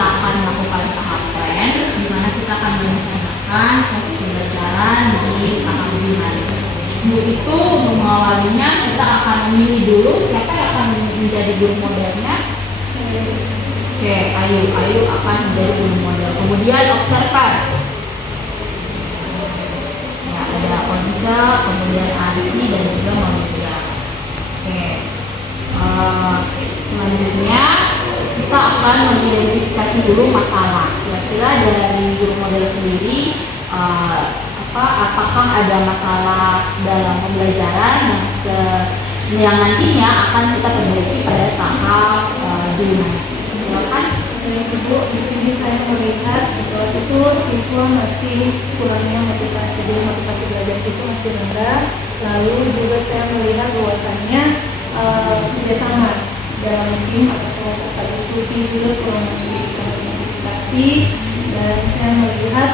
kita akan melakukan tahap plan, di mana kita akan merencanakan proses pembelajaran di tahap hari. Untuk itu, mengawalinya kita akan memilih dulu siapa yang akan menjadi guru modelnya. Oke, Ayu akan menjadi guru model. Kemudian observan. Ya, ada Onca, kemudian Arsi dan juga Mamudia. Oke. Selanjutnya kita akan mengidentifikasi dulu masalah. Kira-kira dari guru model sendiri apakah ada masalah dalam pembelajaran yang nantinya akan kita perbaiki pada tahap dunia. Silakan. Ibu, di sini saya melihat di kelas itu siswa masih kurangnya motivasi, jadi motivasi belajar siswa masih rendah. Lalu juga saya melihat bahwasannya kerjasama dalam tim atau kelompok diskusi juga kurang signifikan partisipasi, dan saya melihat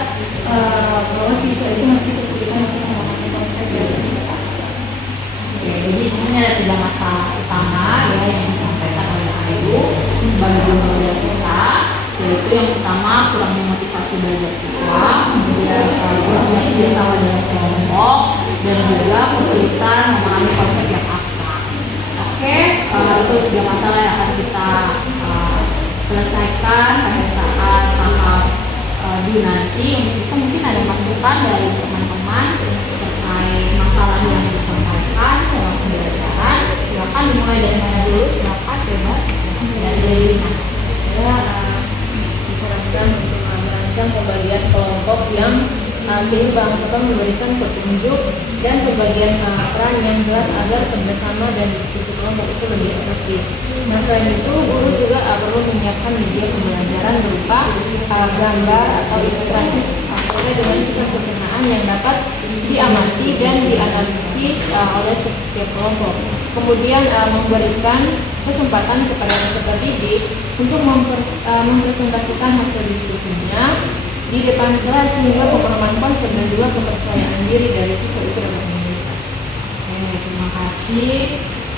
bahwa siswa itu masih kesulitan untuk memahami konsep yang bersifat abstrak. Oke, jadi di sini ada 3 masalah utama ya yang disampaikan oleh Ayu sebagai guru model kita, yaitu yang pertama kurangnya motivasi belajar siswa, kemudian kurangnya kerjasama dalam kelompok, dan juga kesulitan memahami konsep yang abstrak. Oke, itu 3 masalah yang akan kita selesaikan pada saat tahap nanti. Untuk itu mungkin ada masukan dari teman-teman terkait masalah yang disampaikan dalam pembelajaran. Silakan dimulai dari mana dulu? Silakan bebas dari Lina. Saya disarankan untuk merancang pembagian kelompok yang seimbang serta memberikan petunjuk dan pembagian peran yang jelas agar kerjasama dan diskusi kelompok itu lebih efektif. Nah, selain itu, guru juga perlu menyiapkan media pembelajaran berupa gambar atau ilustrasi sesuai dengan sifat pencernaan yang dapat diamati dan dianalisis oleh setiap kelompok. Kemudian memberikan kesempatan kepada peserta didik untuk mempresentasikan hasil diskusinya di depan kelas sehingga pemahaman konsep dan juga kepercayaan diri dari siswa itu dapat meningkat. Oke, terima kasih.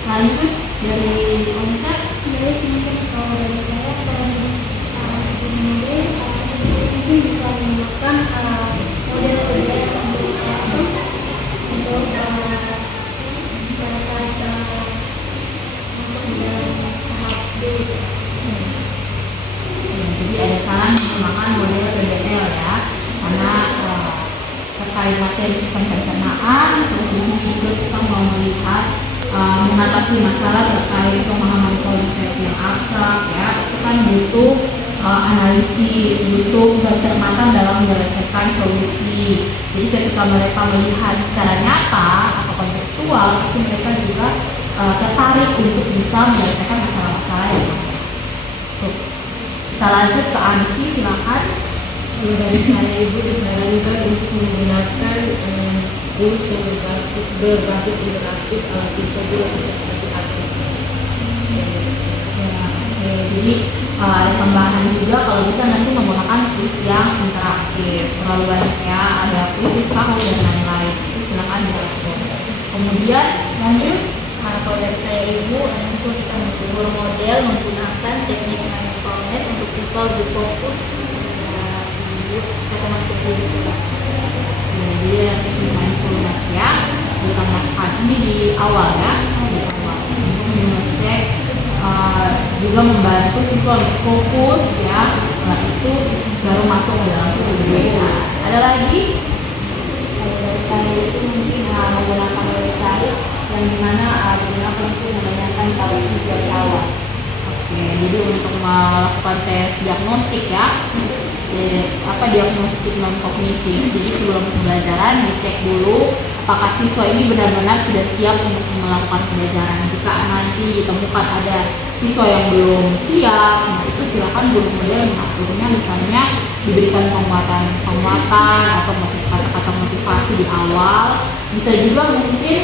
Lanjut dari Onca. Baik, mungkin kalau dari saya mungkin bisa menemukan model kerja untuk pada saat masuk di dalam tahap D. Jadi ada saran menggunakan model PBL ya, karena terkait materi sistem pencernaan, terus di sini juga kita mau melihat mengatasi masalah terkait pemahaman konsep yang abstrak ya, itu kan butuh analisis, butuh pencermatan dalam menyelesaikan solusi. Jadi ketika mereka melihat secara nyata atau kontekstual, pasti mereka juga tertarik untuk bisa menyelesaikan masalah-masalah yang ada. Kita lanjut ke Ansi, silakan. Dari saya, Ibu disarankan untuk menggunakan rules yang berbasis interaktif siswa juga bisa lebih aktif. Jadi ada tambahan juga kalau bisa nanti menggunakan kuis yang interaktif. Terlalu banyak ya, ada kuis kamu dan lain-lain. Itu silakan diatur. Kemudian lanjut. Kalau dari saya Ibu, nanti kita mengukur model menggunakan teknik mindfulness untuk siswa lebih fokus otomatis itu. Jadi teknik mindfulness ya, ditambahkan ini di awal ya, di awal untuk mengecek juga membantu siswa untuk fokus ya. Setelah itu baru masuk ke dalam pembelajaran. Ada lagi? Dari saya itu mungkin menggunakan website yang dimana digunakan untuk menanyakan kasus dari awal. Oke, jadi untuk melakukan tes diagnostik ya, diagnostik non kognitif. Jadi sebelum pembelajaran dicek dulu apakah siswa ini benar-benar sudah siap untuk melakukan pembelajaran. Jika nanti ditemukan ada siswa yang belum siap, nah itu silakan guru model mengaturnya, misalnya diberikan penguatan atau kata-kata motivasi di awal. Bisa juga mungkin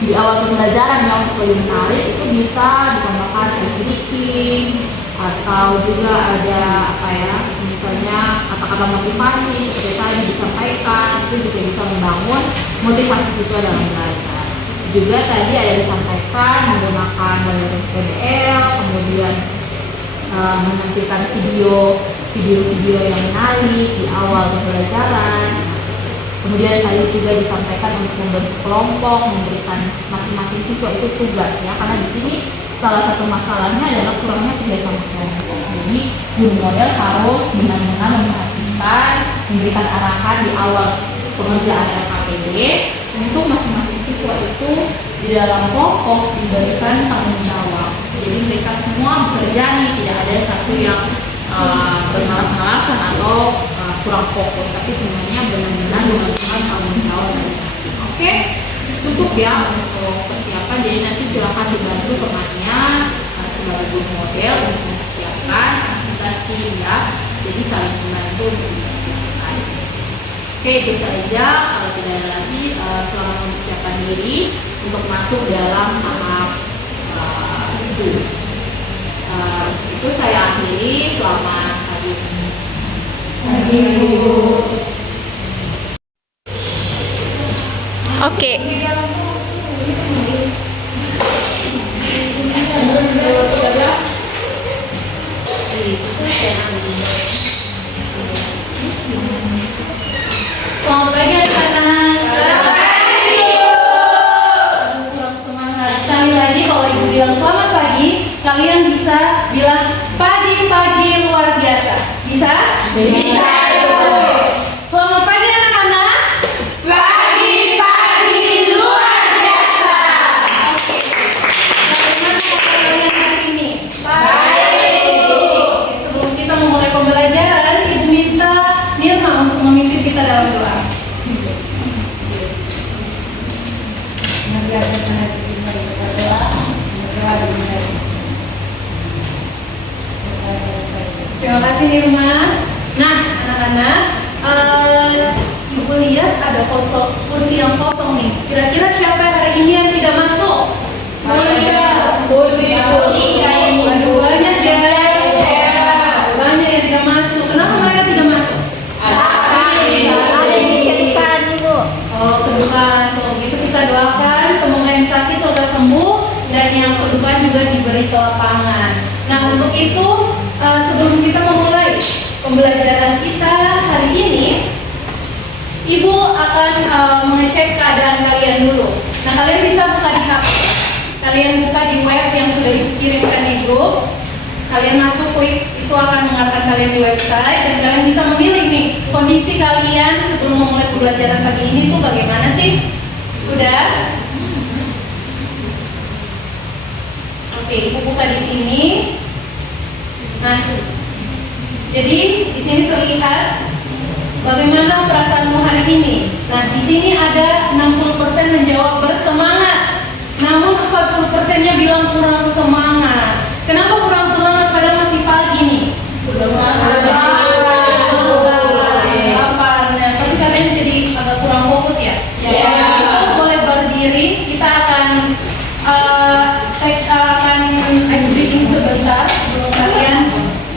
di awal pembelajaran yang untuk lebih menarik itu bisa ditambahkan sedikit atau juga ada misalnya kata-kata motivasi seperti tadi disampaikan, itu juga bisa membangun motivasi siswa dalam belajar. Juga tadi ada disampaikan menggunakan model PBL, kemudian menampilkan video-video yang menarik di awal pembelajaran. Kemudian tadi juga disampaikan untuk membentuk kelompok, memberikan masing-masing siswa itu tugas ya, karena di sini salah satu masalahnya adalah kurangnya kerjasama kelompok. Jadi guru model harus benar-benar memperhatikan, memberikan arahan di awal pengerjaan LKPD untuk masing-masing siswa itu di dalam kelompok diberikan tanggung jawab. Jadi mereka semua bekerja nih, tidak ada satu yang bermalas-malasan atau kurang fokus, tapi semuanya benar-benar melakukan tanggung jawab masing-masing. Oke, cukup ya untuk persiapan. Jadi nanti silakan dibantu temannya sebagai guru model untuk mempersiapkan kita tim ya. Jadi saling membantu untuk mempersiapkan. Oke, itu saja. Kalau tidak ada lagi, selamat mempersiapkan diri untuk masuk dalam tahap itu. Itu saya akhiri. Selamat pagi. Oke. Selamat pagi anak-anak. Selamat pagi. Kurang semangat. Sekali lagi kalau ibu bilang selamat pagi, kalian bisa bilang pagi-pagi luar biasa. Bisa? Bisa. Selamat pagi anak-anak. Pagi-pagi luar biasa. Oke. Bagaimana kalian hari ini? Baik. Oke, sebelum kita memulai pembelajaran, ibu minta Nirma untuk memimpin kita dalam doa. Terima kasih Nirma. Nah, anak-anak, ibu lihat ada kursi yang kosong nih. Kira-kira siapa hari ini yang tidak masuk? Banyak. Banyak ya. Banyak yang tidak masuk. Kenapa mereka tidak masuk? Oh, kedukaan. Kalau begitu kita doakan semoga yang sakit lekas sembuh dan yang kedukaan juga diberi kelapangan. Nah, untuk itu sebelum kita memulai pembelajaran kita hari ini, Ibu akan mengecek keadaan kalian dulu. Nah, kalian bisa buka di HP. Kalian buka di web yang sudah dikirimkan di grup. Kalian masuk klik, itu akan mengantarkan kalian di website dan kalian bisa memilih nih kondisi kalian sebelum memulai pembelajaran pagi ini tuh bagaimana sih? Sudah? Oke, Ibu buka di sini. Nah, jadi di sini terlihat bagaimana perasaanmu hari ini. Nah, di sini ada 60% menjawab bersemangat, namun 40%-nya bilang kurang semangat. Kenapa kurang semangat padahal masih pagi nih? Laparnya, pasti kalian jadi agak kurang fokus ya. Itu boleh berdiri. Kita akan ice breathing sebentar sebelum kalian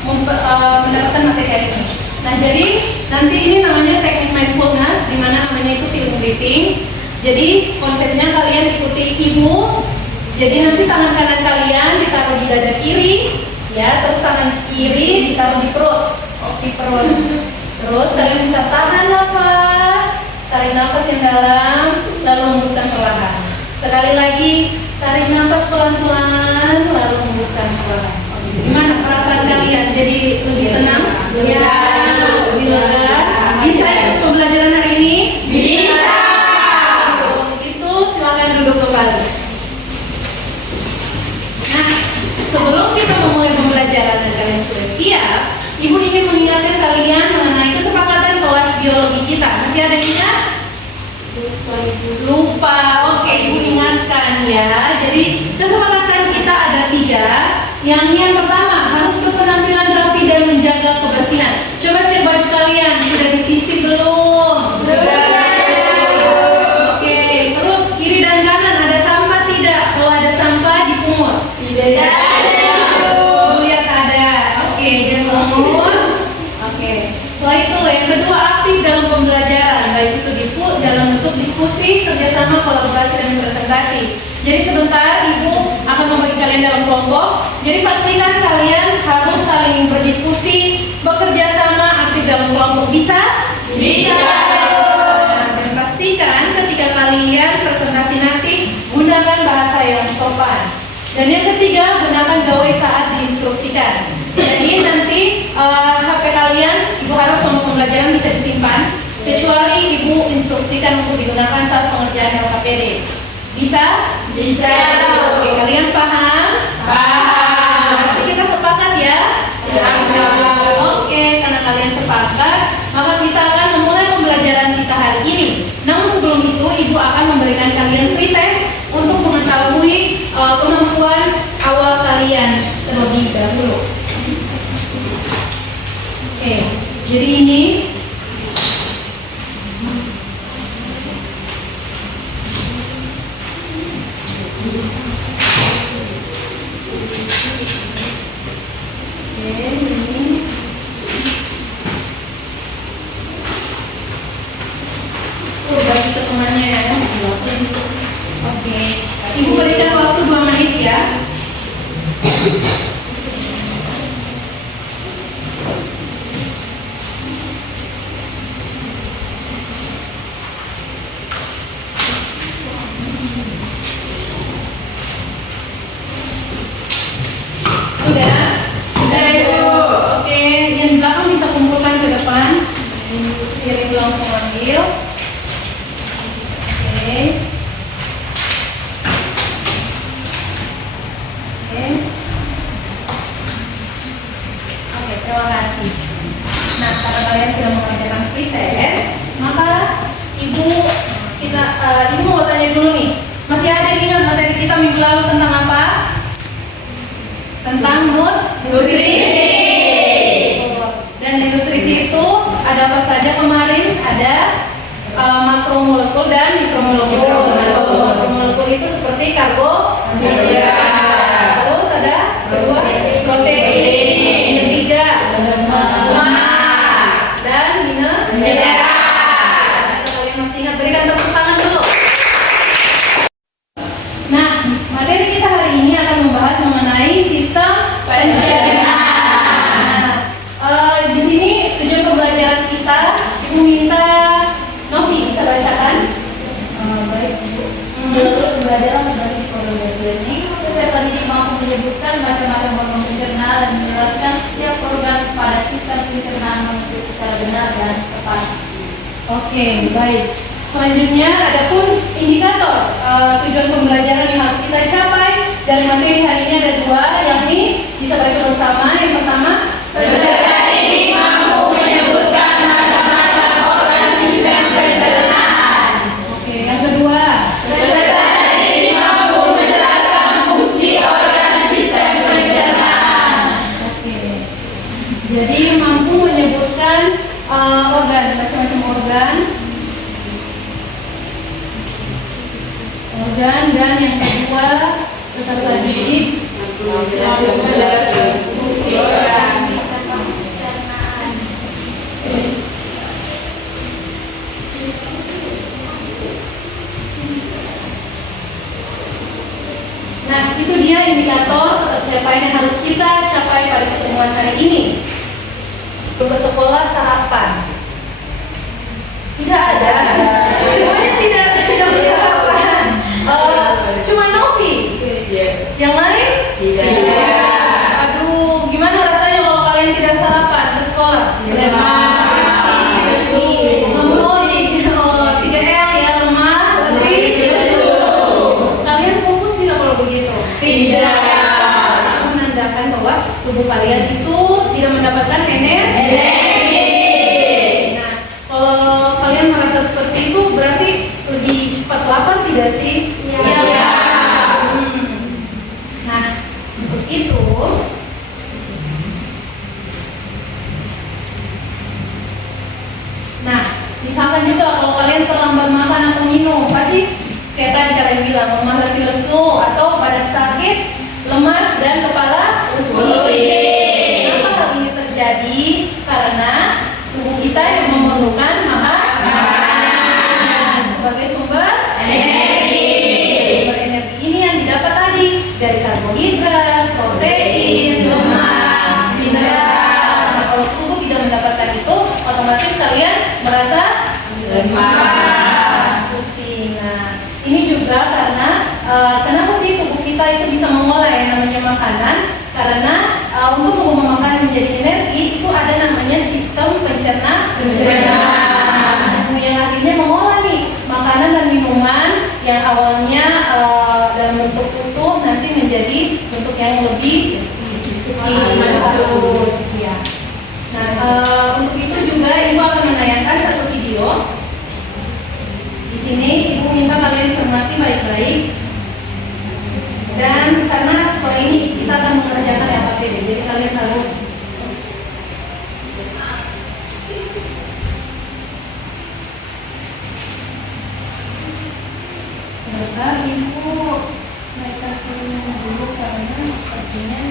mendapatkan materi ini. Nah, jadi nanti ini namanya teknik mindfulness, di mana namanya itu feeling breathing. Jadi konsepnya kalian ikuti ibu. Jadi nanti tangan kanan kalian ditaruh di dada kiri, ya, terus tangan kiri ditaruh di perut, di perut. Terus kalian bisa tahan nafas, tarik nafas yang dalam, lalu hembuskan perlahan. Sekali lagi, tarik nafas pelan-pelan, lalu hembuskan perlahan. Gimana perasaan kalian? Jadi lebih tenang? Ya, lebih lega. Bisa ikut pembelajaran hari ini? Bisa. Kalau begitu silakan duduk kembali. Nah, sebelum kita memulai pembelajaran dan kalian sudah siap, Ibu ingin mengingatkan kalian mengenai kesepakatan kelas biologi kita. Masih ada yang ingat? Lupa. Oke, Ibu ingatkan ya. Jadi kesepakatan kita ada 3. Yang pertama harus berpenampilan rapi dan menjaga kebersihan. Coba cek baju kalian, sudah disisir belum? Sudah. Oke, terus kiri dan kanan ada sampah tidak? Kalau ada sampah dipungut. Tidak. Lihat ada. Oke, jangan pungut. Oke. Setelah itu yang kedua aktif dalam pembelajaran, baik itu dalam bentuk diskusi, kerjasama, kolaborasi dan presentasi. Jadi sebentar Ibu akan membagi kalian dalam kelompok. Jadi pastikan kalian harus saling diskusi, bekerja sama, aktif dalam kelompok? Bisa? Bisa. Dan pastikan ketika kalian presentasi nanti gunakan bahasa yang sopan. Dan yang ketiga, gunakan gawai saat diinstruksikan. Jadi nanti HP kalian, Ibu harap semua pembelajaran bisa disimpan, kecuali Ibu instruksikan untuk digunakan saat pengerjaan LKPD. Bisa? Bisa. Oke, kalian paham? Paham. Berarti kita sepakat ya? Sepakat. Oke, karena kalian sepakat, maka kita akan memulai pembelajaran kita hari ini. Namun sebelum itu, Ibu akan memberikan kalian pretest untuk mengetahui kemampuan awal kalian terlebih dahulu. Oke, jadi ini bagi ke temannya ya. Oke, Ibu berikan waktu 2 menit ya. Sudah? Sudah Ibu. Oke, yang di belakang bisa kumpulkan ke depan. Biar Ibu langsung ambil. Oke. Oke, terima kasih. Nah, karena kalian sudah mengerjakan pretest, maka Ibu mau tanya dulu nih. Masih ada yang ingat materi kita minggu lalu tentang apa? Tentang nutrisi. Dan di nutrisi itu ada apa saja kemarin? Ada makromolekul dan mikromolekul. Makromolekul itu seperti karbohidrat. Terus ada kedua protein. Yang ketiga lemak dan mineral. Kalian masih ingat? Berikan tepuk tangan dulu. Nah, materi kita hari ini akan membahas mengenai sistem pencernaan. Di sini tujuan pembelajaran kita, Ibu minta Novi bisa bacakan. Baik, Bu. Menurut pembelajaran berbasis problem-based learning, peserta didik mampu menyebutkan macam-macam hormon pencernaan dan menjelaskan setiap organ pada sistem pencernaan manusia secara benar dan tepat. Oke, baik. Selanjutnya ada pun indikator tujuan pembelajaran yang harus kita capai. Dari materi hari ini ada 2, yakni bisa baca bersama. Yang pertama, peserta didik mampu menyebutkan macam-macam organ sistem pencernaan. Oke, yang kedua, peserta didik mampu menjelaskan fungsi organ sistem pencernaan. Oke, jadi mampu menyebutkan organ, macam-macam organ. Dan yang kedua, peserta didik menjelaskan fungsi organ sistem pencernaan. Nah, itu dia indikator pencapaian yang harus kita capai pada pertemuan hari ini. Ke sekolah sarapan. Tidak ada. Semuanya tidak bersarapan. Cuma Novi. Yang lain? Tidak. Aduh, gimana rasanya kalau kalian tidak sarapan ke sekolah? Lemah. 3L ya, lemah, letih, lesu. Kalian fokus tidak kalau begitu? Tidak. Itu menandakan bahwa tubuh kalian itu tidak mendapatkan energi. Nah, kalau kalian merasa seperti itu berarti lebih cepat lapar tidak sih? Iya. Nah, untuk itu misalkan juga kalau kalian terlambat makan atau minum, pasti kayak tadi kalian bilang lemah, letih, lesu, atau badan sakit, lemas, dan kepala pusing. Kenapa hal ini terjadi? Karena tubuh kita yang memerlukan makanan sebagai sumber energi. Sumber energi ini yang didapat tadi dari karbohidrat, protein, lemak, mineral, Pusing. Nah, ini juga karena kenapa sih tubuh kita itu bisa mengolah yang namanya makanan? Karena untuk mengubah makanan menjadi energi itu ada namanya sistem pencernaan. Yang akhirnya mengolah nih makanan dan minuman yang awalnya dalam bentuk utuh nanti menjadi bentuk yang lebih kecil. Ya. Nah, untuk itu juga ibu akan menayangkan satu video. Di sini ibu minta kalian cermati baik-baik. Dan karena setelah ini kita akan mengerjakan LKPD, jadi kalian harus sebentar ibu naikkan volume dulu karena sepertinya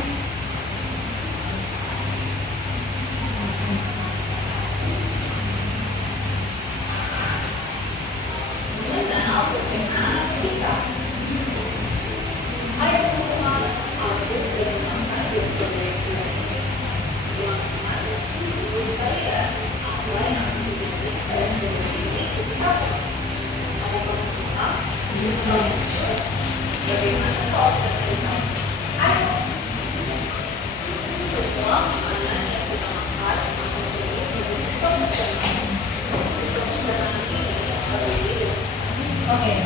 Oke.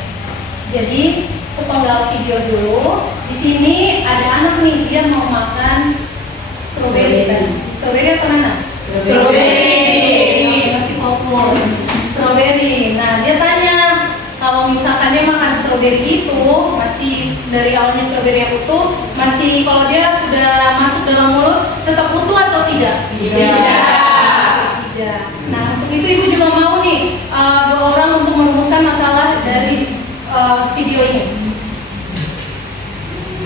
Jadi sepenggal video dulu. Di sini ada anak nih, dia mau makan stroberi tadi. Stroberi apa nanas? Stroberi. Masih fokus. Stroberi. Nah, dia tanya, kalau misalkan dia makan stroberi itu masih dari awalnya stroberi yang utuh, masih kalau dia sudah masuk dalam mulut tetap utuh atau tidak? Tidak. Nah, untuk itu ibu juga mau nih dua orang untuk merumuskan masalah dari video ini.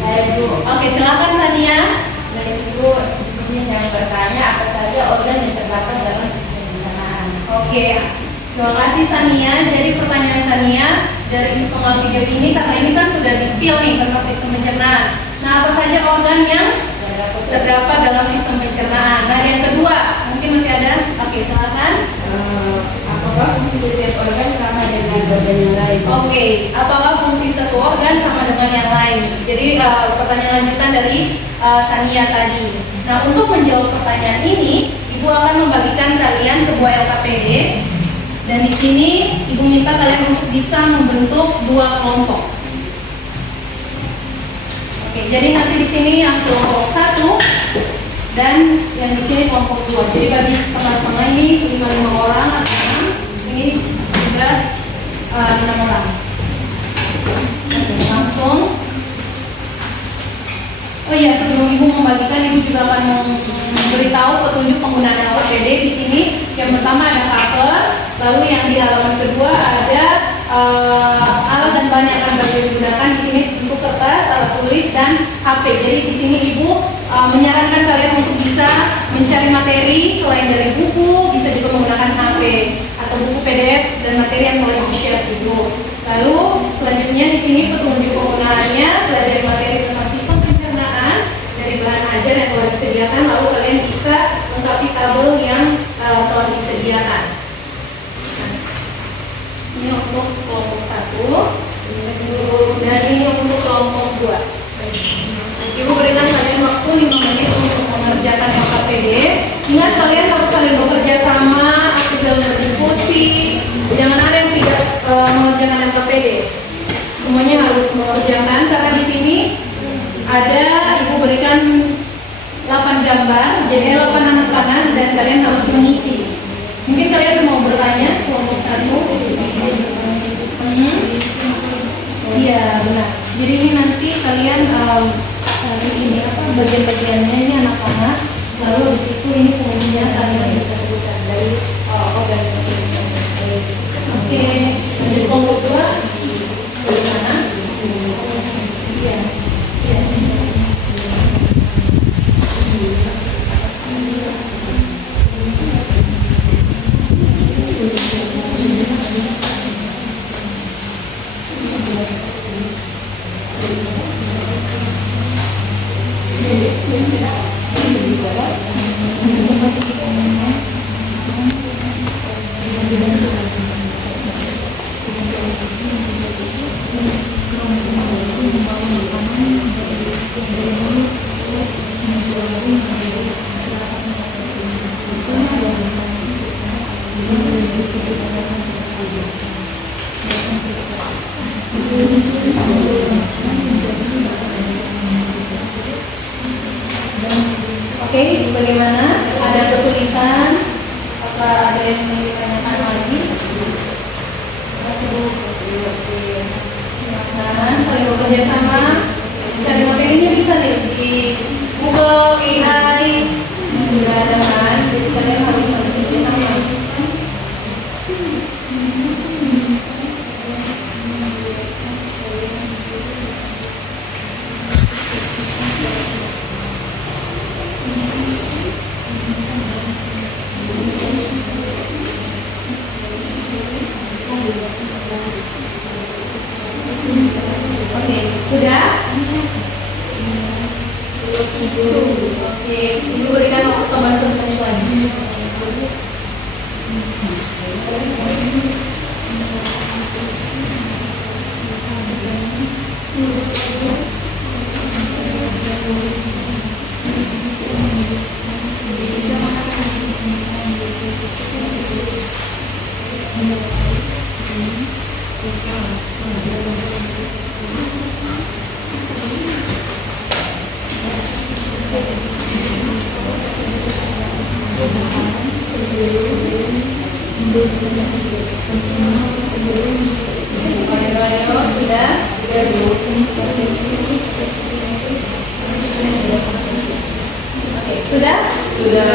Saya dulu. Oke, silakan Sania. Dari Ibu, di sini saya bertanya apa saja organ yang terdapat dalam sistem pencernaan. Oke, terima kasih Sania. Jadi pertanyaan Sania dari sepenggal video ini, karena ini kan sudah di-spill nih tentang sistem pencernaan. Nah, apa saja organ yang terdapat dalam sistem pencernaan? Nah, yang kedua, mungkin masih ada? Oke, silakan. Apakah fungsi setiap organ sama dengan organ yang lain? Oke, apakah fungsi satu organ sama dengan yang lain? Jadi pertanyaan lanjutan dari Sania tadi. Nah, untuk menjawab pertanyaan ini, Ibu akan membagikan kalian sebuah LKPD. Dan di sini Ibu minta kalian untuk bisa membentuk dua kelompok. Oke, jadi nanti di sini yang kelompok 1 dan yang di sini kelompok 2. Jadi bagi setengah-setengah ini 5 orang atau 6, ini juga 6 orang. Langsung. Oh iya, sebelum Ibu membagikan, Ibu juga akan memberitahu petunjuk penggunaan LKPD di sini. Yang pertama ada cover, lalu yang di halaman kedua ada alat dan bahan yang akan digunakan. Di sini untuk kertas, alat tulis, dan HP. Jadi di sini Ibu menyarankan kalian untuk bisa mencari materi selain dari buku, bisa juga menggunakan HP atau buku PDF dan materi yang boleh di-share Ibu. Lalu selanjutnya di sini petunjuk penggunaannya, pelajari materi tentang sistem pencernaan dari bahan ajar yang telah disediakan, lalu kalian bisa lengkapi tabel yang telah disediakan. Ini untuk kelompok 1 dan ini untuk kelompok 2. Ibu berikan kalian waktu 5 menit untuk mengerjakan LKPD. Ingat, kalian harus saling bekerja sama, aktif dalam berdiskusi. Jangan ada yang tidak mengerjakan LKPD. Semuanya harus mengerjakan, karena di sini ada Ibu berikan 8 gambar, jadi 8 anak panah dan kalian harus mengisi. Mungkin kalian mau bertanya kelompok 1. Iya, benar. Jadi ini nanti kalian cari ini apa bagian-bagiannya, ini anak panah. Lalu di situ ini fungsinya kalian bisa sebutkan dari organisasi. Oke, jadi kelompok 2 dari mana? Iya, iya. Oke, bagaimana? Ada kesulitan? Apa ada yang ingin ditanyakan lagi? Silakan, saling bekerja sama. Cari materinya bisa nih di Google, AI, sudah ada kan? Jadi kalian harus bekerja sama. Oke, sudah? Oke, ibu berikan waktu tambah sebentar lagi. Sudah? Oke, sudah?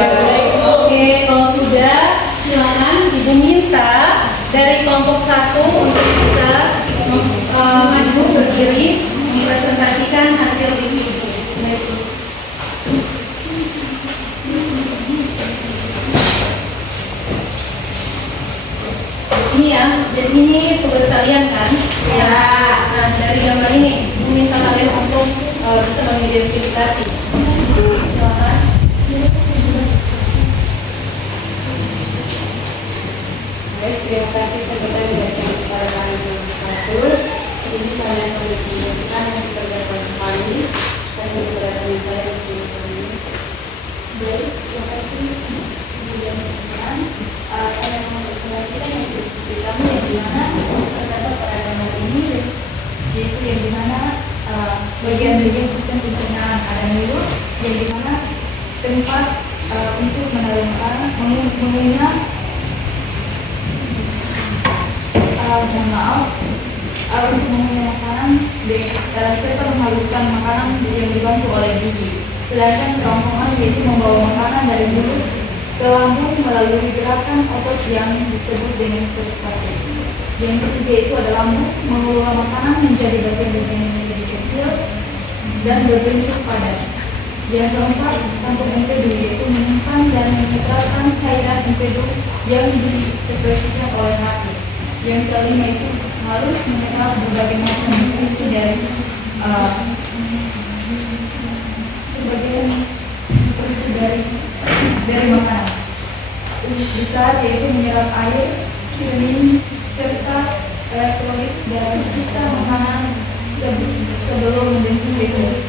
Oke, kalau sudah, silakan ibu minta dari kelompok 1 untuk bisa maju berdiri mempresentasikan hasil diskusi. Ini ya, jadi ini tugas kalian kan? Ya. Nah, dari gambar ini, ibu minta kalian untuk bisa mengidentifikasi. Silakan. Baik, terima kasih sekretaris dari pada kali satu. Sini kalian boleh menunjukkan hasil kerja kami dan keberadaan saya di sini. Baik, terima kasih. Kemudian kami mempresentasikan hasil diskusi kami yang dimana terdapat pada gambar ini, yaitu yang dimana bagian-bagian sistem pencernaan ada dulu, yang dimana tempat untuk menurunkan mengunyah mohon maaf untuk mengunyah makanan serta menghaluskan makanan yang dibantu oleh gigi. Sedangkan kerongkongan yaitu membawa makanan dari mulut ke lambung melalui gerakan otot yang disebut dengan peristaltik. Yang ketiga itu adalah lambung mengelola makanan menjadi bagian-bagian yang lebih kecil dan berbentuk padat. Yang keempat, untuk empedu yaitu menyimpan dan menetralkan cairan empedu yang disekresikan oleh hati. Yang kelima itu usus halus menetral berbagai macam nutrisi dari dari makanan. Usus besar yaitu menyerap air, vitamin serta elektrolit dari sisa makanan sebelum membentuk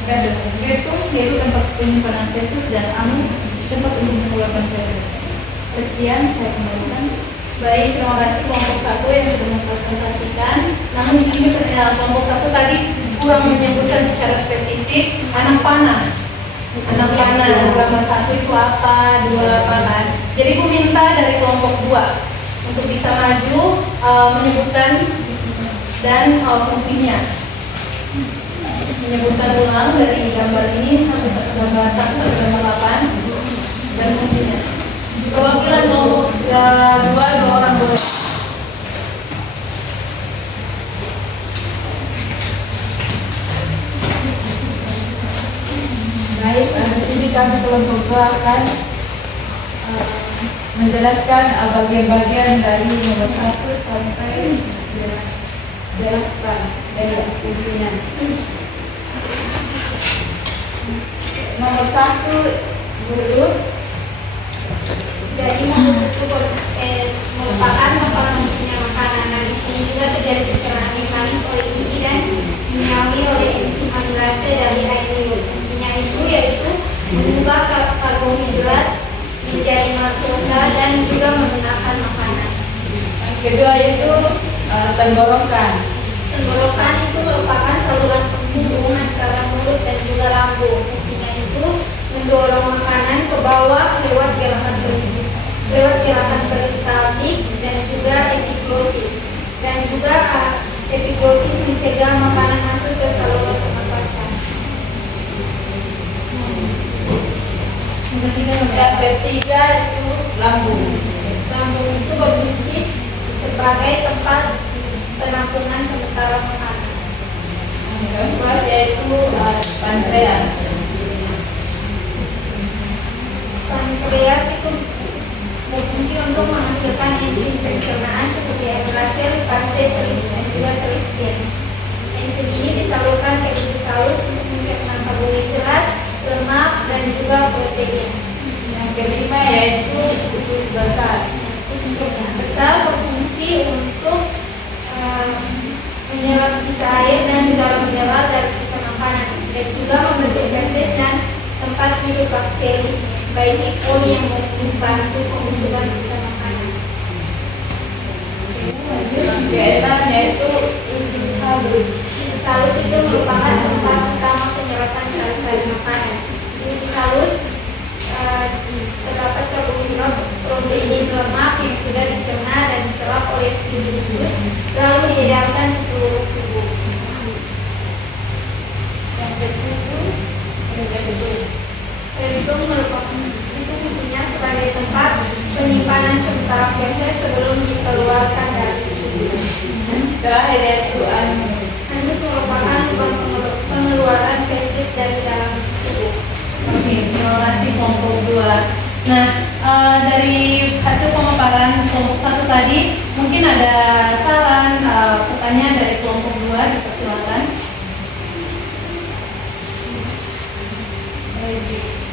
feses. Rectum yaitu tempat penyimpanan feses dan anus tempat untuk mengeluarkan feses. Sekian saya kembalikan. Baik, terima kasih kelompok 1 yang sudah mempresentasikan. Namun di sini kelompok 1 tadi kurang menyebutkan secara spesifik anak panah. Anak panah gambar 1 itu apa, 2 kan. Jadi aku minta dari kelompok 2 untuk bisa maju menyebutkan dan fungsinya. Menyebutkan ulang dari gambar ini sampai gambar 1 sampai gambar 8 dan fungsinya. Perwakilan kelompok 2 orang boleh. Baik, di sini kami kelompok 2 akan menjelaskan bagian-bagian dari nomor 1 sampai 8 dari fungsinya. Nomor 1 huruf. Jadi merupakan mempromosinya makanan. Nah, di sini juga terjadi pencernaan mekanis oleh gigi dan kimiawi oleh enzim amilase dari air minum. Enzimnya itu yaitu mengubah karbohidrat menjadi makrosa dan juga menggunakan makanan. tenggorokan. Tenggorokan itu merupakan saluran penghubung antara mulut dan juga lambung. Fungsinya itu mendorong makanan ke bawah lewat gerakan peristaltik dan juga epiglotis. Dan juga epiglotis mencegah makanan masuk ke saluran pernapasan. Yang ketiga itu lambung. Lambung itu berfungsi sebagai tempat penampungan sementara makanan. Yang keempat yaitu pankreas. Pankreas itu berfungsi untuk menghasilkan enzim pencernaan seperti amilase, lipase, dan juga tripsin. Enzim ini disalurkan ke usus halus untuk mencerna karbohidrat, lemak, dan juga protein. Yang kelima yaitu usus besar. Usus besar berfungsi untuk menyerap sisa air dan juga mineral dari sisa makanan, dan juga membentuk feses dan tempat hidup bakteri baik E. coli yang membantu pembusukan sisa makanan. Yang keenam yaitu usus halus. Usus halus itu merupakan tempat utama penyerapan sari-sari makanan. Di usus halus terdapat karbohidrat, protein, lemak yang sudah dicerna dan diserap oleh tubuh usus lalu diedarkan ke seluruh tubuh. Yang ketujuh, Rectum merupakan itu fungsinya sebagai tempat penyimpanan sementara feses sebelum dikeluarkan dari tubuh. terakhir yaitu anus. Anus merupakan lubang pengeluaran feses dari dalam tubuh. Oke, terima kasih kelompok 2. Nah, dari hasil pemaparan kelompok 1 tadi, mungkin ada saran, pertanyaan dari kelompok 2, dipersilakan.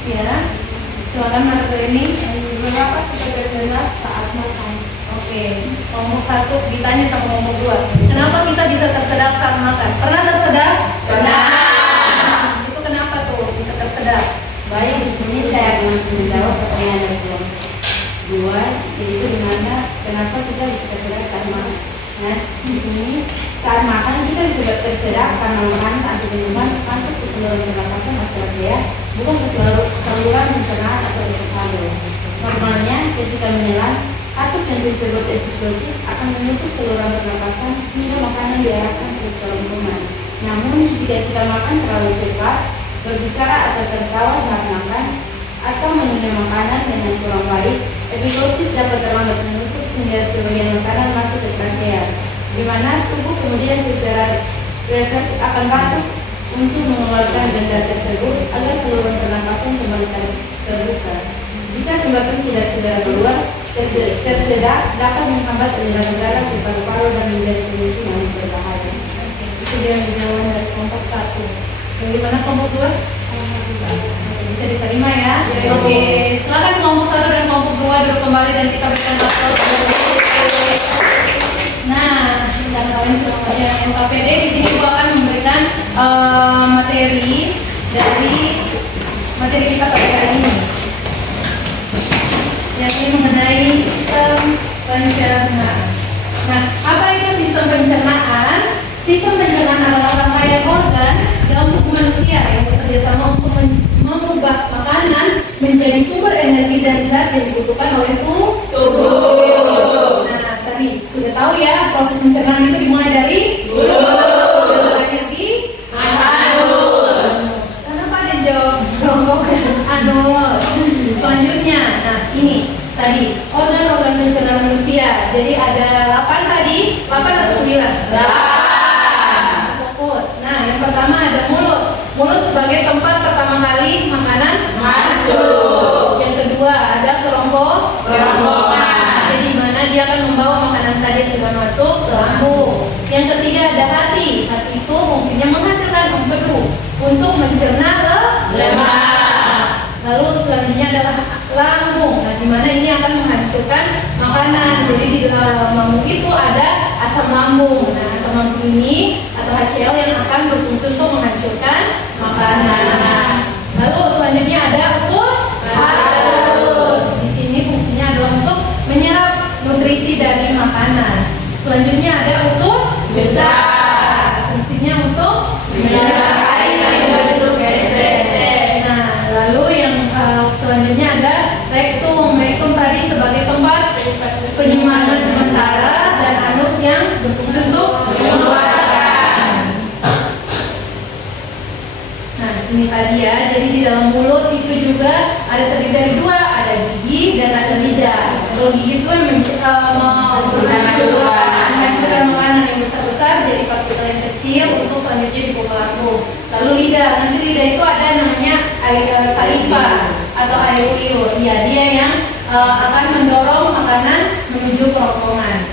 Ya, silakan Marco ini. Mengapa kita tersedak saat makan? Oke, kelompok 1 ditanya sama kelompok 2. Kenapa kita bisa tersedak saat makan? Pernah tersedak? Pernah. Itu kenapa tuh bisa tersedak? Baik, di sini saya akan menjawab pertanyaan dari kelompok 2. Jadi itu dimana kenapa kita bisa tersedak saat makan? Nah, di sini saat makan kita bisa tersedak karena makanan atau minuman masuk ke saluran pernapasan atau trachea, bukan ke saluran pencernaan atau esophagus. Normalnya ketika menyelam, katup yang disebut epiglotis akan menutup saluran pernapasan hingga makanan diarahkan ke kerongkongan. Namun jika kita makan terlalu cepat, berbicara atau tertawa saat makan, atau mengunyah makanan dengan kurang baik, epiglotis dapat terlambat menutup sehingga sebagian makanan masuk ke trachea, di mana tubuh kemudian secara refleks akan batuk untuk mengeluarkan benda tersebut agar saluran pernapasan kembali terbuka. Jika sumbatan tidak segera keluar, tersedak dapat menghambat aliran udara ke paru-paru dan menjadi kondisi yang berbahaya. Itu dia jawaban dari kelompok 1. Bagaimana kelompok 2? Bisa diterima ya? Oke, silakan kelompok 1 dan kelompok 2 duduk kembali dan kita berikan aplaus. Nah, dan kalian sudah mengajar LKPD. Di sini gua akan memberikan materi dari materi kita pada hari ini, yakni mengenai sistem pencernaan. Nah, apa itu sistem pencernaan? Sistem pencernaan adalah rangkaian organ dalam tubuh manusia yang bekerjasama untuk mengubah makanan menjadi sumber energi dan zat yang dibutuhkan oleh tubuh. Nah, tadi sudah tahu ya, proses pencernaan itu dimulai dari energi anus. Kenapa ada jawab anus? Selanjutnya, nah ini tadi organ-organ pencernaan manusia. Jadi ada 8 tadi, 8 atau 9? Fokus. Nah, yang pertama ada mulut. Mulut sebagai tempat pertama kali makanan masuk. Yang kedua ada kerongkongan. Jadi mana dia akan membawa makanan tadi yang sudah masuk ke lambung. Yang ketiga ada hati. Hati itu fungsinya menghasilkan empedu untuk mencerna lemak. Lalu selanjutnya adalah lambung. Nah, di mana ini akan menghancurkan makanan. Jadi di dalam lambung itu ada asam lambung. Nah, asam lambung ini atau HCl yang akan berfungsi untuk menghancurkan makanan. Lalu selanjutnya ada usus halus. Di sini fungsinya adalah untuk menyerap nutrisi dari makanan. Selanjutnya ada usus rektum. Rektum tadi sebagai tempat penyimpanan sementara dan anus yang untuk mengeluarkan. Nah, ini tadi ya. Jadi di dalam mulut itu juga ada terdiri dari dua, ada gigi dan ada lidah. Kalau gigi itu menghancurkan makanan yang besar-besar jadi partikel yang kecil untuk selanjutnya dibawa ke lambung. Lalu lidah, nanti lidah itu ada namanya saliva atau air liur. Ya, dia yang akan mendorong makanan menuju kerongkongan.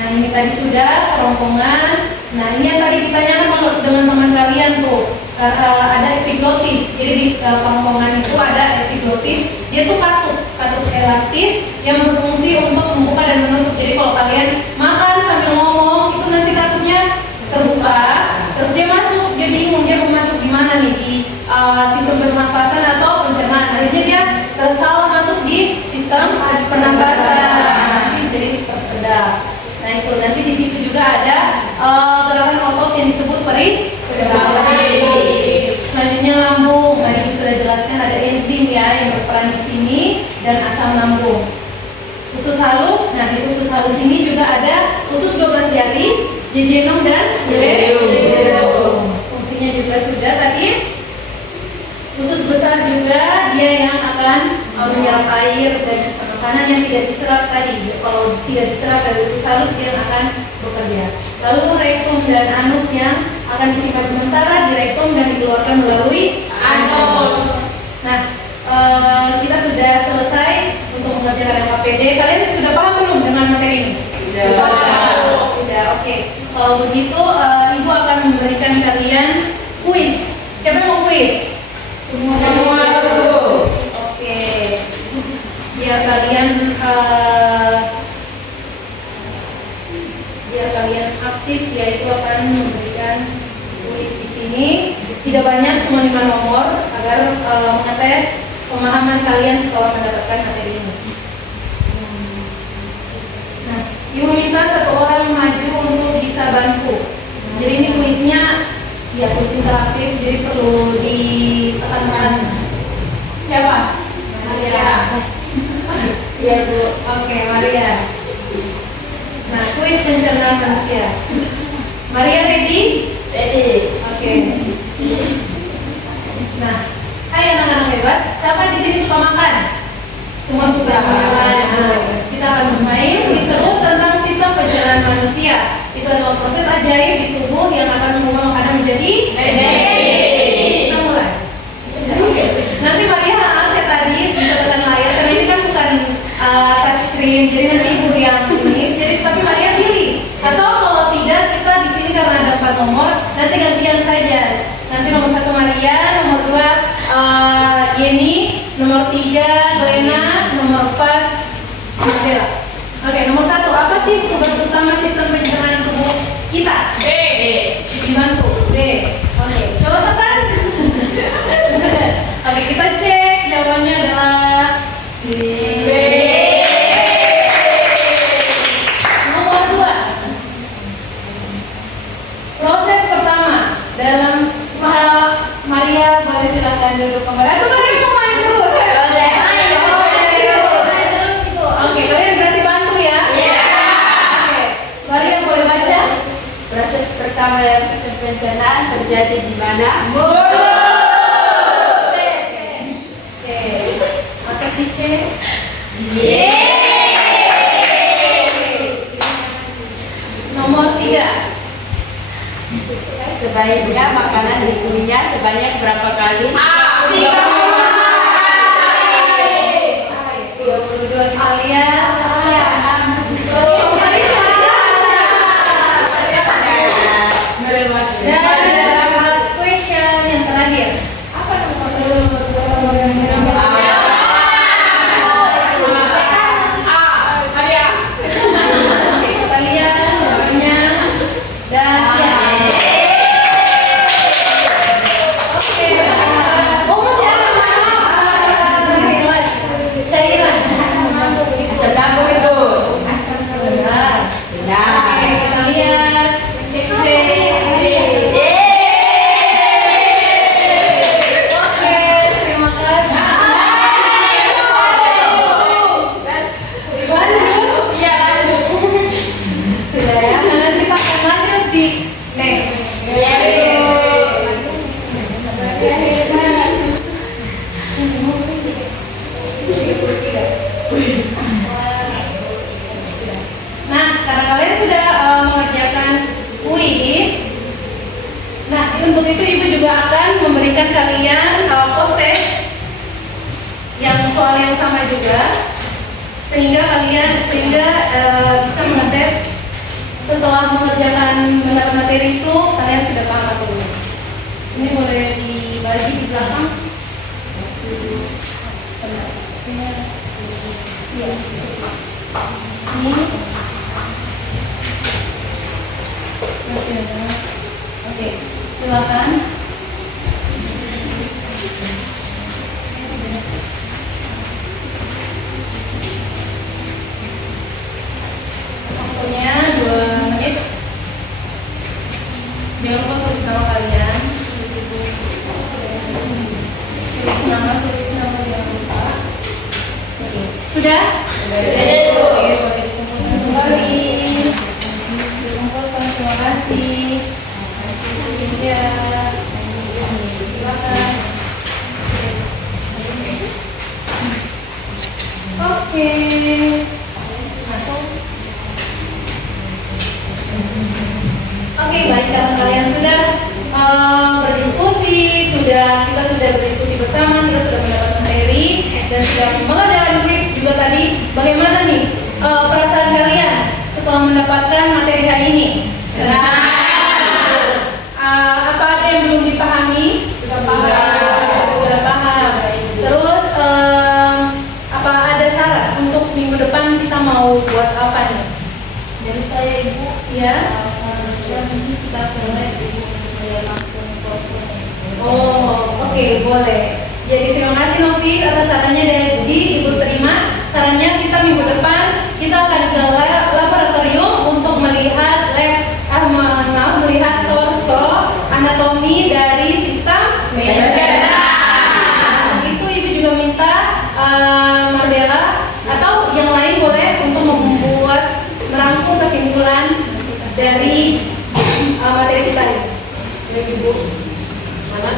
Nah, ini tadi sudah kerongkongan. Nah, ini yang tadi ditanyakan dengan teman kalian tuh. Ada epiglotis. Jadi di kerongkongan itu ada epiglotis. Dia tuh katup elastis yang berfungsi untuk membuka dan menutup. Jadi kalau kalian makan sambil ngomong, itu nanti katupnya terbuka, terus dia masuk, dia bingung dia mau masuk gimana nih di sistem pernafasan atau pencernaan. Akhirnya dia salah masuk di sistem pernafasan, jadi tersedap. Nah itu nanti di situ juga ada gerakan otot yang disebut peris. Selanjutnya lambung. Tadi sudah jelaskan ada enzim ya yang berperan di sini dan asam lambung. Usus halus. Nah di usus halus ini juga ada usus 12 jari, jejunum dan ileum. Fungsinya juga sudah tadi. Usus besar juga dia yang akan menyerap air dari sisa makanan yang tidak diserap tadi. Kalau tidak diserap dari usus halus dia akan bekerja. Lalu rektum dan anus yang akan disimpan sementara di rektum dan dikeluarkan melalui anus. Nah, kita sudah selesai untuk mengerjakan LKPD. Kalian sudah paham belum dengan materi ini? Sudah, oke. Kalau begitu, Ibu akan memberikan kalian kuis. Siapa yang mau kuis? Semua. Oke. Biar kalian aktif, yaitu akan memberikan kuis di sini. Tidak banyak, cuma 5 nomor agar mengetes pemahaman kalian setelah mendapatkan materi ini. Nah, Ibu minta satu orang maju untuk bisa bantu. Jadi ini kuisnya ya kuis interaktif, jadi perlu ditekan-tekan. Siapa? Maria. Iya Bu. Oke, Maria. Nah, kuis pencernaan manusia. Maria ready? Ready. Oke. Nah, hai anak-anak hebat. Siapa di sini suka makan? Semua suka makan. Kita akan bermain kuis seru tentang sistem pencernaan manusia. Itu adalah proses ajaib di tubuh yang akan mengubah makanan menjadi energi. Kita mulai. Nanti Maria angkat tadi bisa tekan layar karena ini kan bukan touch screen. Jadi nanti Ibu yang ini. Jadi tapi Maria pilih. Atau kalau tidak kita di sini karena ada 4 nomor, nanti gantian saja. Nanti nomor 1 Maria, nomor 2 Yeni, nomor 3 Lena, nomor 4 Marcela. Oke, nomor 1 apa sih tugas utama sistem pencernaan tubuh kita? B. Dibantu. D. Oke, coba tekan. Oke, kita cek jawabannya adalah B. Nomor 2. Proses pertama dalam Maria boleh silakan duduk kembali. Atau Maria mau main terus? Oke, kalian berarti bantu ya? Iya. Oke, Maria boleh baca? Proses pertama dalam sistem pencernaan terjadi di mana? C. Masa si C? Nomor 3. Sebaiknya makanan dikunyah sebanyak berapa kali? 32 kali ya. Dan last question yang terakhir. Apa nomor yang kita lihat jawabannya. Dan ya. Oke. Oh masih ada soal yang sama juga, sehingga bisa mengetes setelah mengerjakan benar materi itu kalian sudah paham atau belum. Ini boleh dibagi di belakang. Iya. Ini masih ada. Oke, silakan. Waktunya 2 menit. Jangan lupa tulis nama kalian. Tulis nama jangan lupa. Oke. Sudah? Oke, boleh dikumpulkan kembali. Dikumpulkan, terima kasih. Ya, silakan. Oke. Oke, baik, karena kalian sudah berdiskusi, kita sudah berdiskusi bersama, kita sudah mendapat materi dan sudah mengerjakan kuis juga tadi. Bagaimana nih perasaan kalian setelah mendapatkan materi hari ini? Apa ada yang belum dipahami? Sudah paham. Terus apa ada saran untuk minggu depan kita mau buat apa nih? Dari saya Ibu, Ya. mungkin kita mulai Ibu langsung proses. Oh, oke, boleh. Jadi terima kasih Novi atas sarannya dari Ibu terima. Sarannya kita minggu depan kita akan ke laboratorium untuk melihat melihat torso anatomi dari sistem pencernaan. Itu Ibu juga minta Mardela atau yang lain boleh untuk membuat merangkum kesimpulan dari materi kita ini. Baik Ibu,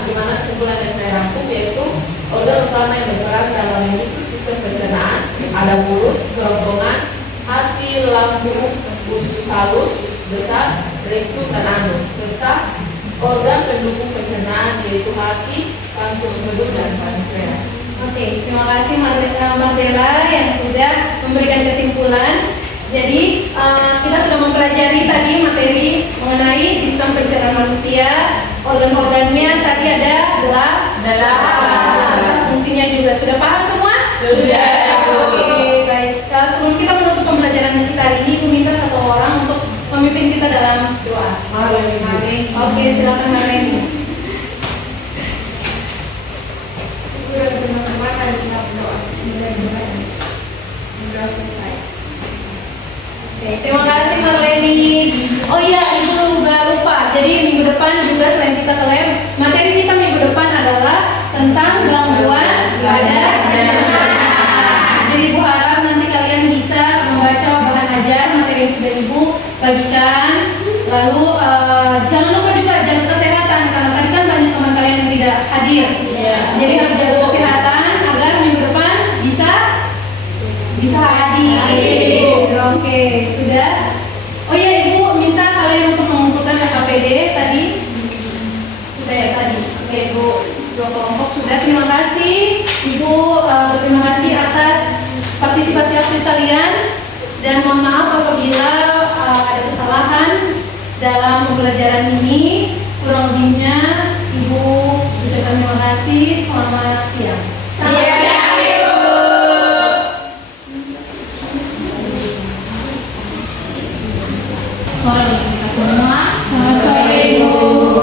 gimana kesimpulan yang saya rangkum yaitu organ utama yang berperan dalam menyusun sistem pencernaan ada mulut, kerongkongan, hati, lambung, usus halus, usus besar, rektum dan anus, serta organ pendukung pencernaan yaitu hati, kantung empedu dan pankreas. Oke, terima kasih Mardela yang sudah memberikan kesimpulan. Jadi kita sudah mempelajari tadi materi mengenai sistem pencernaan manusia. Organ-organnya tadi ada 8. Fungsinya juga sudah paham semua? Sudah. Oke, baik. Sebelum kita menutup pembelajaran kita hari ini, aku minta satu orang untuk memimpin kita dalam doa. Mari. Oke, silakan Marleni. Sudah bersama-sama dan kita berdoa. Mudah-mudahan sudah selesai. Oke, terima kasih Marleni. Oh iya, Ibu nggak lupa. Jadi minggu depan juga selain kita ke lab, materi kita minggu depan adalah tentang gangguan pada pencernaan. Jadi Ibu harap nanti kalian bisa membaca bahan ajar materi yang sudah Ibu bagikan. Lalu jangan lupa juga jaga kesehatan karena tadi kan banyak teman kalian yang tidak hadir. Jadi harus jaga kesehatan agar minggu depan bisa hadir. Oke, sudah. Oh iya, Ibu minta kalian untuk mengumpulkan KKPD tadi. Sudah ya tadi. Oke, Ibu, 2 kelompok sudah. Terima kasih Ibu, terima kasih atas partisipasi aktif kalian dan mohon maaf apabila ada kesalahan dalam pembelajaran ini. Kurang lebihnya Ibu ucapkan terima kasih. Selamat siang. Sore kita semua. Selamat sore, Ibu.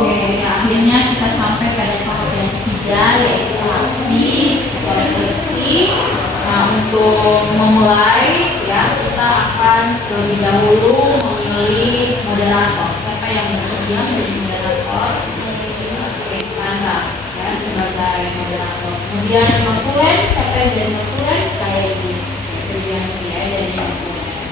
Oke, akhirnya kita sampai pada tahap yang ketiga yaitu aksi refleksi. Nah, untuk memulai ya kita akan terlebih dahulu memilih moderator. Siapa yang bersedia menjadi moderator? Oke, Sandra ya sebagai moderator. Kemudian Notulen, siapa yang jadi Notulen? Saya Ibu. Kemudian dia jadi Notulen.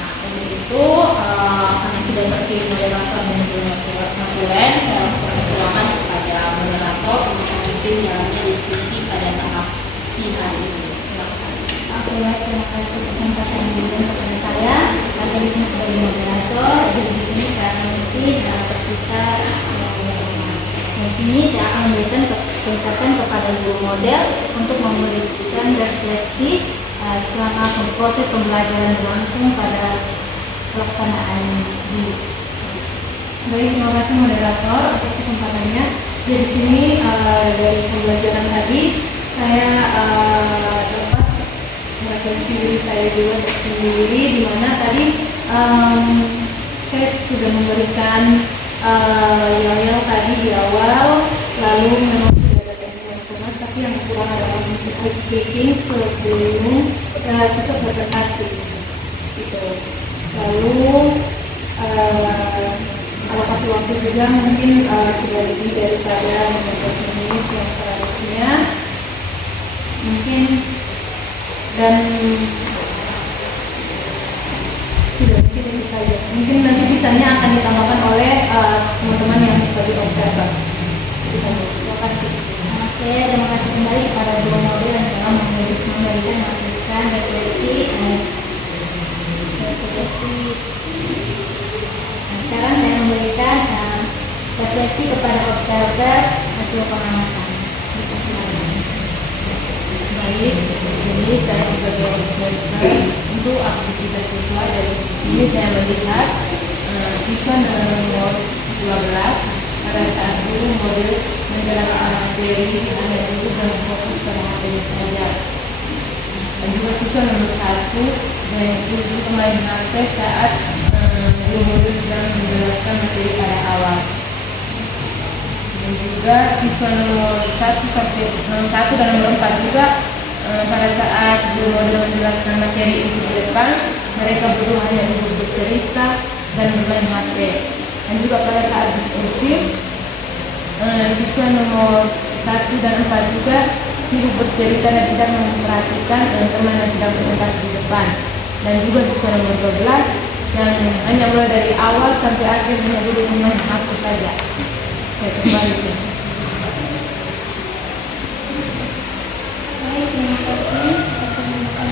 Nah, untuk itu karena sudah terpilih moderator dan juga Notulen, saya langsung persilakan kepada moderator untuk memimpin jalannya diskusi pada tahap si hari ini. Silakan. Oke, baik, terima kasih kesempatan yang diberikan kepada saya. Saya di sini sebagai moderator, jadi di sini karena mungkin kita Di sini saya akan memberikan kesempatan kepada guru model untuk memberikan refleksi selama proses pembelajaran berlangsung pada pelaksanaan ini. Baik, terima kasih moderator atas kesempatannya. Di sini dari pembelajaran tadi saya dapat merefleksi diri saya juga sendiri, di mana tadi saya sudah memberikan yel-yel tadi di awal, lalu memang sudah ada teknik mindfulness, tapi yang kurang adalah public speaking sebelum siswa presentasi. Gitu. Lalu alokasi waktu juga mungkin sudah lebih daripada 15 menit yang seharusnya mungkin, dan sudah mungkin itu saja. Mungkin nanti sisanya akan ditambahkan oleh teman-teman yang sebagai observer. Terima kasih. Oke, terima kasih kembali kepada guru model yang telah memberikan masukan refleksi. Sekarang saya memberikan refleksi kepada observer hasil pengamatan. Baik, di sini saya sebagai observer untuk aktivitas siswa. Dari sini saya melihat siswa nomor 12 pada saat guru model menjelaskan materi hanya duduk dan fokus pada materi saja. Dan juga siswa nomor 1 dan duduk main HP saat guru model sedang menjelaskan materi pada awal. Dan juga siswa nomor 1 dan nomor 4 juga pada saat guru model menjelaskan materi itu di depan, mereka berdua hanya duduk bercerita dan bermain HP. Dan juga pada saat diskusi, siswa nomor 1 dan 4 juga sibuk bercerita dan tidak memperhatikan teman yang sedang presentasi di depan. Dan juga siswa nomor 12 yang hanya mulai dari awal sampai akhir hanya duduk bermain HP saja. Saya kembali. Baik, terima kasih atas pembukaan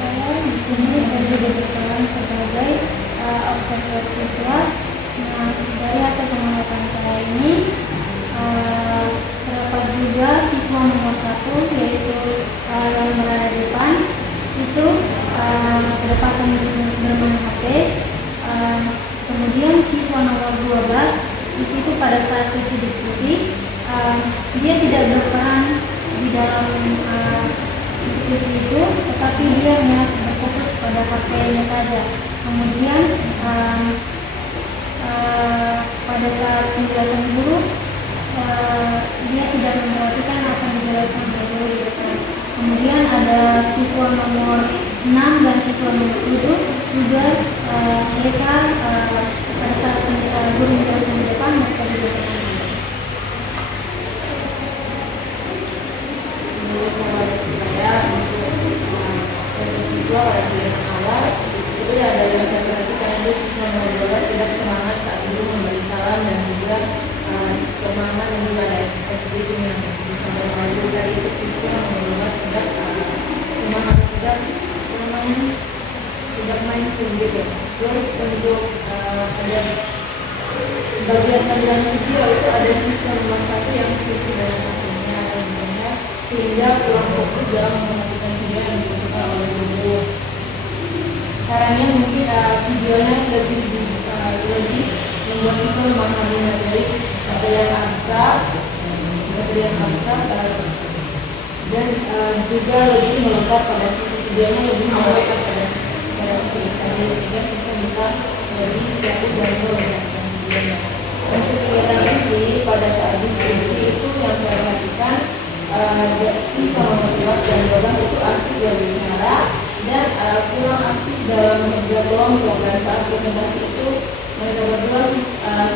saya. Di sini saya juga berperan sebagai observer siswa. Nah, dari hasil pengamatan saya ini terdapat juga siswa nomor 1 yaitu yang berada di depan itu kedapatan bermain HP. Kemudian siswa nomor 12 di situ pada saat sesi diskusi dia tidak berperan di dalam diskusi itu, tetapi dia hanya berfokus pada HP-nya saja. Kemudian pada saat penjelasan guru dia tidak memperhatikan apa yang dijelaskan oleh guru di depan. Kemudian ada siswa nomor 6 dan siswa nomor 7 juga mereka pada saat guru menjelaskan di depan mereka juga bermain. Saya untuk siswa pada pilihan awal itu ya dari yang saya perhatikan itu siswa nomor 12 tidak semangat saat guru memberi salam dan juga semangat dan juga ada SPT yang disampaikan guru tadi itu siswa nomor 12 tidak semangat, tidak main gitu. Terus untuk ada bagian video itu ada siswa nomor 1 yang sedikit dalam akhirnya dan juga sehingga kurang fokus dalam memperhatikan video yang dibutuhkan oleh guru. Sarannya mungkin videonya lebih membuat siswa memahami materi abstrak dan juga lebih melekat pada sisi videonya, lebih melekat pada sisi tadi sehingga siswa bisa lebih fokus dan melihatkan videonya. Untuk kegiatan ini pada saat diskusi itu yang saya perhatikan siswa nomor 11 dan 12 itu aktif berbicara dan kurang aktif dalam bekerja kelompok, dan saat presentasi itu mereka berdua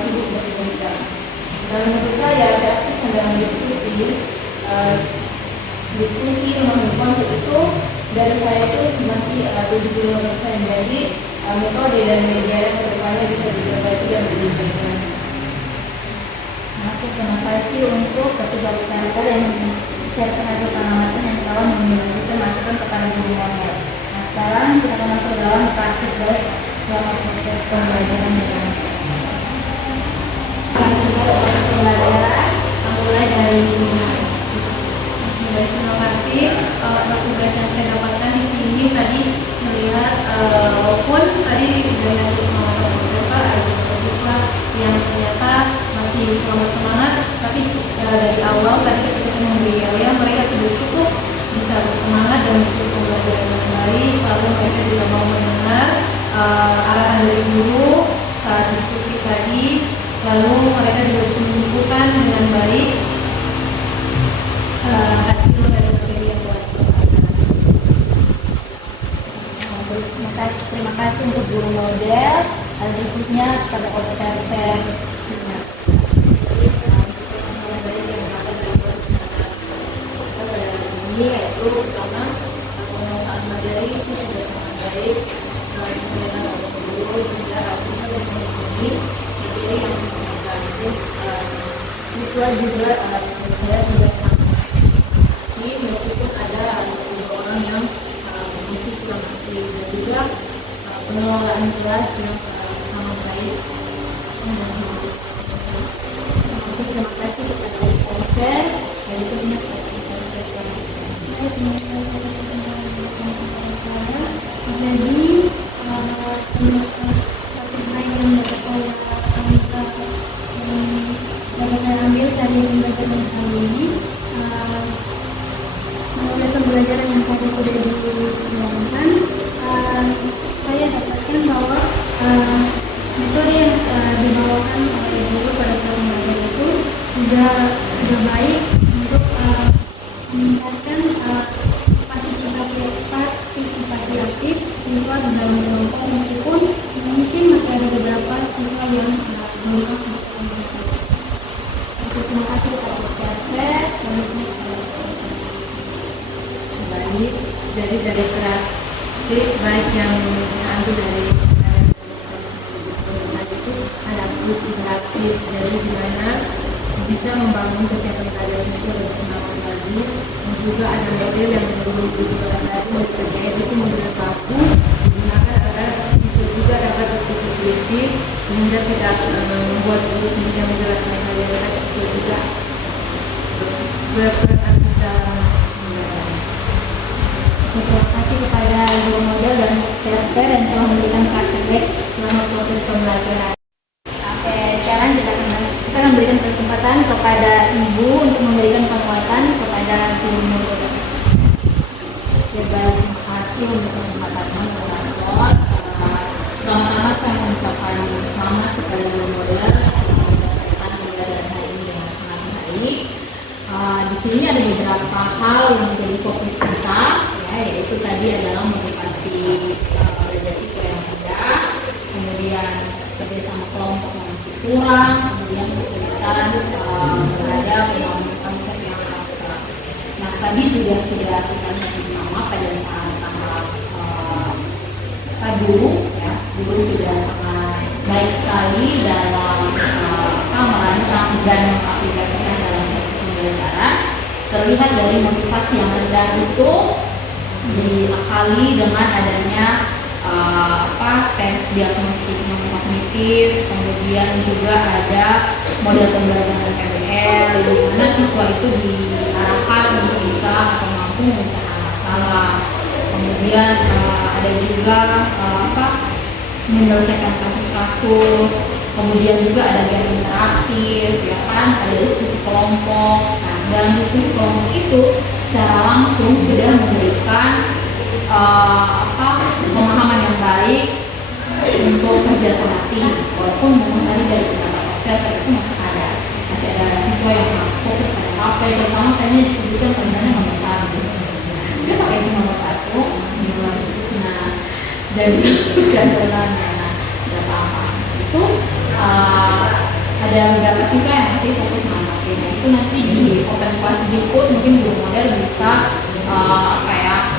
sibuk bercerita. Dan menurut saya aktif dalam diskusi memahami konsep itu dari saya itu masih 75%. Jadi metode dan media yang kedepannya bisa diperbaiki dan diberikan. Oke, terima kasih untuk ketiga observer yang share hasil pengamatan yang telah memberikan masukan kepada guru model. Nah, sekarang kita akan masuk dalam praktik baik selama proses pembelajaran. Pembelajaran Terima kasih untuk guru model. Dan berikutnya kepada observer. Ini yaitu pertama penguasaan materi itu sudah sangat baik, kemudian ada guru juga rasanya dan ini materi yang disampaikan terus siswa juga menurut saya sudah sangat ini meskipun ada beberapa orang yang masih kurang aktif dan juga pengelolaan kelas yang sangat baik. Terima kasih kepada observer. Dan berikutnya kepada saya ambil dari pembelajaran kali ini, melalui pembelajaran yang tadi sudah dijalankan, saya dapatkan bahwa metode yang dibawakan oleh guru pada saat mengajar itu sudah baik untuk meningkatkan partisipasi aktif siswa di dalam kelompok, meskipun mungkin masih ada beberapa siswa yang belum bisa. Terima kasih kepada observer. Baik, jadi dari kreatif baik yang saya ambil dari itu ada terus interaktif, jadi gimana bisa membangun kesiapan belajar siswa lebih semangat lagi, dan juga ada model yang perlu dibuat tadi terkait itu model bagus digunakan agar siswa juga dapat berpikir kritis sehingga tidak membuat guru sendiri yang menjelaskan saja siswa juga berperan dalam belajar. Terima kasih kepada guru model dan observer yang telah memberikan praktek selama proses pembelajaran. Oke, sekarang kita akan berikan kesempatan kepada ibu untuk memberikan penguatan kepada guru model. Ya baik, terima kasih untuk kesempatannya moderator. Pertama-tama saya mengucapkan selamat kepada guru model yang telah menyelesaikan pembelajaran hari ini dengan sangat baik. Di sini ada beberapa hal yang menjadi fokus kita, ya, yaitu tadi adalah motivasi belajar siswa yang rendah, kemudian kerjasama kelompok yang masih kurang, kemudian kesulitan terhadap konsep yang abstrak. Nah, tadi juga sudah kita lihat bersama pada saat guru, ya, guru sudah sangat baik sekali dalam merancang dan mengaplikasikan dalam proses pembelajaran. Terlihat dari motivasi yang rendah itu diakali dengan adanya tes diagnostik kognitif, kemudian juga ada model pembelajaran PBL di mana siswa itu diarahkan untuk bisa atau mampu memecahkan masalah. Kemudian ada juga menyelesaikan kasus-kasus, kemudian juga ada game interaktif, ya kan, ada diskusi kelompok. Nah, dalam diskusi kelompok itu secara langsung sudah memberikan pemahaman yang baik untuk kerja sama tim, walaupun memang tadi dari pendapat observer itu masih ada siswa yang fokus pada HP, terutama kayaknya disebutkan penggunaan nomor 1. Saya pakai itu nomor 1. Nah, dari situ jalannya berapa itu ada beberapa siswa yang masih fokus sama HP. Nah, itu nanti di open class berikut mungkin guru model bisa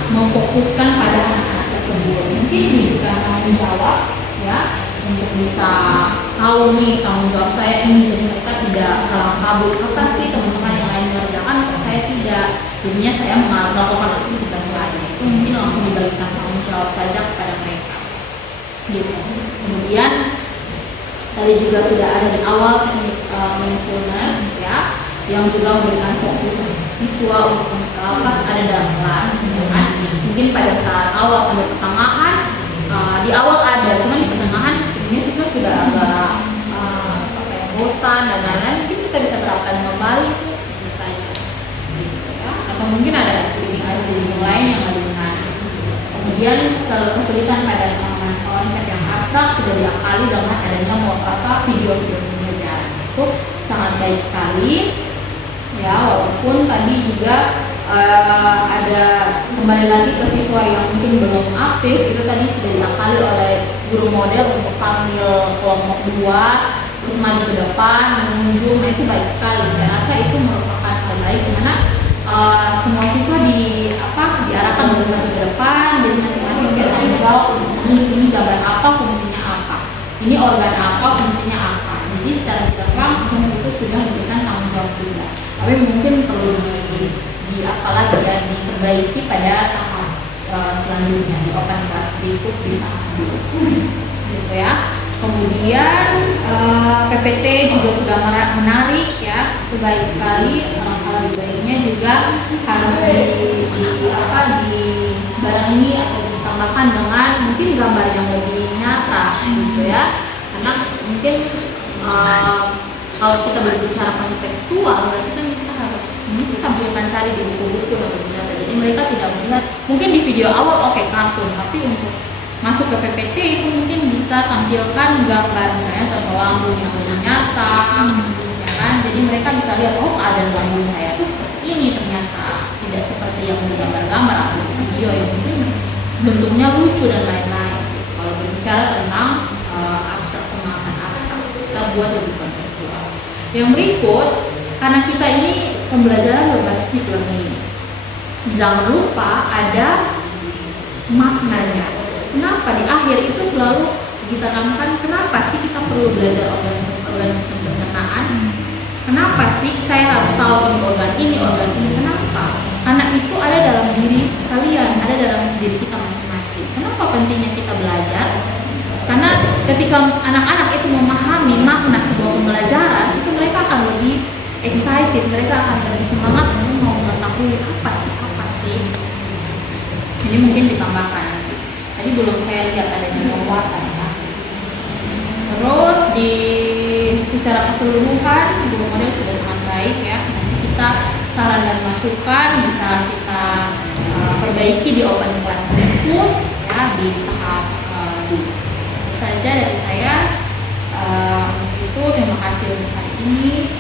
memfokuskan pada anak-anak tersebut. Mungkin diberikan tanggung jawab, ya, untuk bisa tahu nih tanggung jawab saya ini, jadi mereka tidak kalang kabut apa sih teman-teman yang lain mengerjakan atau saya tidak, jadinya saya melakukan aktivitas lain. Itu mungkin langsung dibagikan tanggung jawab saja kepada mereka, gitu. Kemudian tadi juga sudah ada di awal teknik mindfulness, ya, yang juga memberikan fokus siswa untuk ada dalam kelas, ya kan? Mungkin pada saat awal sampai pertengahan, di awal ada, cuma di pertengahan sebenarnya siswa sudah agak bosan dan lain-lain. Mungkin kita bisa terapkan kembali misalnya, gitu, ya. Atau mungkin ada screening lain yang ringan. Kemudian kesulitan pada konsep yang abstrak sudah diakali dengan adanya video-video pembelajaran. Itu sangat baik sekali, ya, walaupun tadi juga ada kembali lagi ke siswa yang mungkin belum aktif, itu tadi sudah diakali oleh guru model untuk panggil kelompok 2 terus maju ke depan menunjuk. Nah itu baik sekali, saya rasa itu merupakan hal baik dimana semua siswa diarahkan untuk maju ke depan, jadi masing-masing bertanggung jawab untuk menunjuk ini gambar apa, fungsinya apa, ini organ apa, fungsinya apa. Jadi secara tidak langsung itu sudah diberikan tanggung jawab juga, tapi mungkin perlu apalagi ya diperbaiki pada tahap selanjutnya di open class berikut di tahap 2 gitu ya. Kemudian PPT juga sudah menarik ya, itu baik sekali. Hal baiknya juga harus dibarengi atau ditambahkan dengan mungkin gambar yang lebih nyata gitu ya, karena mungkin kalau kita berbicara kontekstual berarti kan kita harus kita bukan cari di buku-buku yang lebih nyata. Jadi mereka tidak melihat mungkin di video awal oke, kartun, tapi untuk masuk ke PPT itu mungkin bisa tampilkan gambar, misalnya contoh lambung yang lebih nyata ya kan. Jadi mereka bisa lihat oh keadaan lambung saya itu seperti ini, ternyata tidak seperti yang di gambar-gambar atau di video yang mungkin bentuknya lucu dan lain-lain. Kalau berbicara tentang abstrak, pemahaman abstrak, kita buat lebih kontekstual. Yang berikut, karena kita ini pembelajaran berbasis deep learning, jangan lupa ada maknanya. Kenapa di akhir itu selalu ditanamkan kenapa sih kita perlu belajar organ sistem pencernaan? Kenapa sih saya harus tahu ini organ ini, kenapa? Karena itu ada dalam diri kalian, ada dalam diri kita masing-masing. Kenapa pentingnya kita belajar? Karena ketika anak-anak itu memahami makna sebuah pembelajaran, itu mereka akan lebih excited, mereka akan lebih semangat untuk mau mengetahui apa sih. Ini mungkin ditambahkan. Tadi belum saya lihat adanya penguatan ya. Terus secara keseluruhan guru model sudah sangat baik ya. Nanti kita saran dan masukan bisa kita perbaiki di open class berikut ya di tahap 2. Itu saja dari saya. Untuk itu terima kasih untuk hari ini.